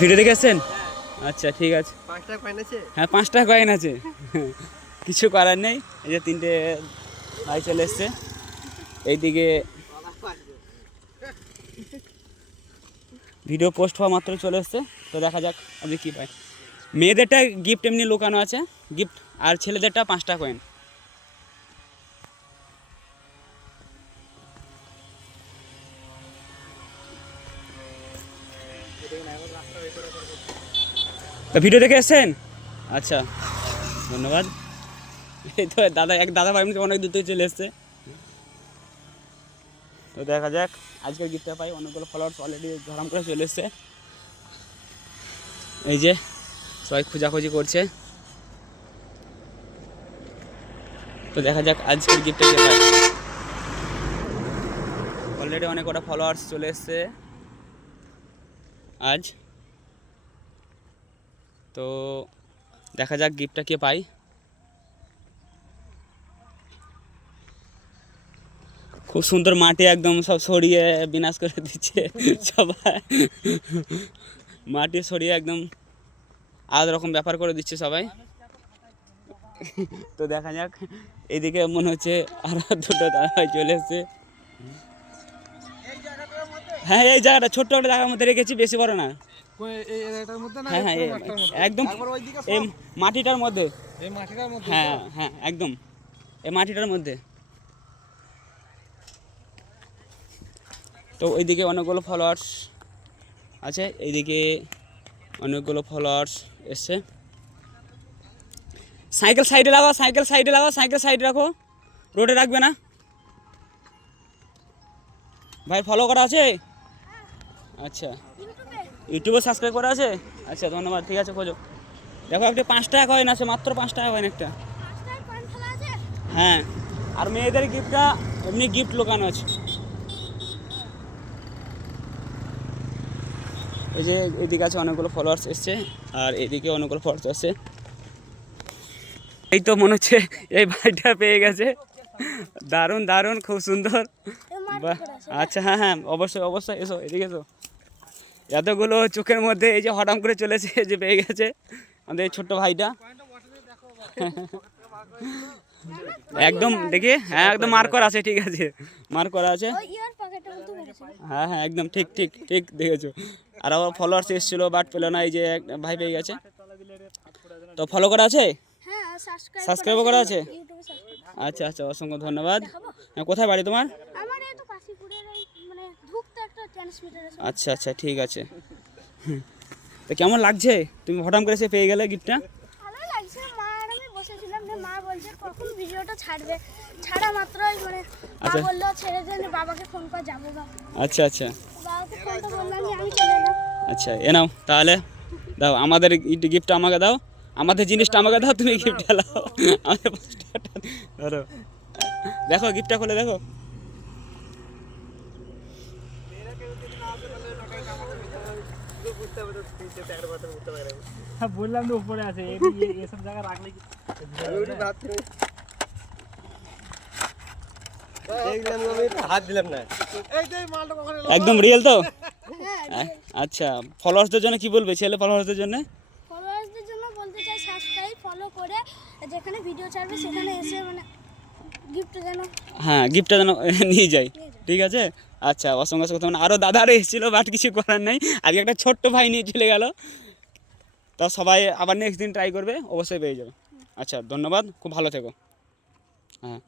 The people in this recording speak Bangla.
ভিডিও দেখে আসছেন? আচ্ছা ঠিক আছে। 5 টাকা কয়েন আছে? হ্যাঁ 5 টাকা কয়েন আছে। কিছু করার নেই। এই যে 3টে ভাই চলে এসছে এইদিকে। ভিডিও পোস্ট হওয়া মাত্র চলে এসছে। তো দেখা যাক আজকে কী পাই। মেয়েদেরটা গিফট এমনি লুকানো আছে গিফট, আর ছেলেদেরটা 5 টাকা কয়েন। তো ভিডিও দেখে এসছেন? আচ্ছা ধন্যবাদ। এই তো দাদা ভাই অনেক দূর থেকে চলে এসছে। তো দেখা যাক আজকের গিফটটা পাই। অনেকগুলো ফলোয়ার্স অলরেডি ধরাম করে চলে এসছে। এই যে সবাই খোঁজাখুঁজি করছে। তো দেখা যাক আজকের গিফটটা কে পাই। অলরেডি অনেক কটা ফলোয়ার্স চলে এসছে আজ। তো দেখা যাক গিফটটা কে পাই। খুব সুন্দর মাটি একদম সব সরিয়ে বিনাশ করে দিচ্ছে সবাই। মাটি সরিয়ে একদম আলাদা রকম ব্যাপার করে দিচ্ছে সবাই। তো দেখা যাক এইদিকে মনে হচ্ছে আরো 2টো দাদাভাই চলে এসছে। হ্যাঁ এই জায়গাটা ছোট্ট একটা জায়গার মধ্যে রেখেছি, বেশি বড় না। হ্যাঁ হ্যাঁ একদম এই মাটিটার মধ্যে। হ্যাঁ হ্যাঁ একদম এই মাটিটার মধ্যে। তো ওইদিকে অনেকগুলো ফলোয়ার্স আছে, এইদিকে অনেকগুলো ফলোয়ার্স এসছে। সাইকেল সাইডে লাগাও, সাইকেল সাইডে লাগাও, সাইকেল সাইডে রাখো, রোডে রাখবে না। ভাই ফলো করা আছে? আচ্ছা ইউটিউবে সাবস্ক্রাইব করা আছে? আচ্ছা ধন্যবাদ, ঠিক আছে খোঁজো। দেখো একটা 5 টাকা কয়েন আছে, মাত্র 5 টাকা কয়েন একটা। হ্যাঁ আর মেয়েদের গিফটটা এমনি গিফট লোকানো আছে। এই যে এদিকে আছে অনেকগুলো ফলোয়ার্স এসছে, আর এদিকে অনেকগুলো ফলোয়ার্স আসছে। এই তো মনে হচ্ছে এই ভাইটা পেয়ে গেছে। দারুণ দারুণ, খুব সুন্দর। বাহ আচ্ছা হ্যাঁ হ্যাঁ অবশ্যই অবশ্যই, এসো এদিকে এসো। এতগুলো চোখের মধ্যে এই যে হঠাৎ করে চলেছে যে পেয়ে গেছে আমাদের এই ছোট্ট ভাইটা। একদম দেখি, হ্যাঁ একদম মার্ক করা আছে, ঠিক আছে মার্ক করা আছে। হ্যাঁ হ্যাঁ একদম ঠিক ঠিক ঠিক দেখেছো। আর আবার ফলোয়ার্স এসেছিলো বাট পেলো না, এই যে ভাই পেয়ে গেছে। তো ফলো করা আছে, সাবস্ক্রাইবও করা আছে? আচ্ছা আচ্ছা অসংখ্য ধন্যবাদ। কোথায় বাড়ি তোমার? আচ্ছা আচ্ছা ঠিক আছে। তো কেমন লাগছে তুমি হঠাৎ করে এসে পেয়ে গেলে গিফটটা? আচ্ছা আচ্ছা আচ্ছা এ নাও তাহলে, দাও আমাদের গিফটটা আমাকে দাও, আমাদের জিনিসটা আমাকে দাও, তুমি গিফটটা দাও। আমাদের 5 টাকাটা ধরো, দেখো গিফটটা খুলে দেখো। বললাম তো উপরে আছে, এসব জায়গা রাখলে কি একদম রিয়েল তো? আচ্ছা ফলোয়ার্সদের জন্য কি বলবে, ছেলে ফলোয়ার্সদের জন্য? ফলোয়ার্সদের জন্য বলতে চাই সাবস্ক্রাইব ফলো করে যেখানে ভিডিও ছাড়বে সেখানে এসে মানে গিফট যেন, হ্যাঁ গিফটটা যেন নিয়ে যাই, ঠিক আছে। আচ্ছা অসংখ্য কথা। মানে আরও দাদারা এসেছিলো বাট কিছু করার নেই, আজকে একটা ছোট্ট ভাই নিয়ে চলে গেল। তো সবাই আবার নেক্সট দিন ট্রাই করবে, অবশ্যই পেয়ে যাবে। আচ্ছা ধন্যবাদ, খুব ভালো থেকো। হ্যাঁ।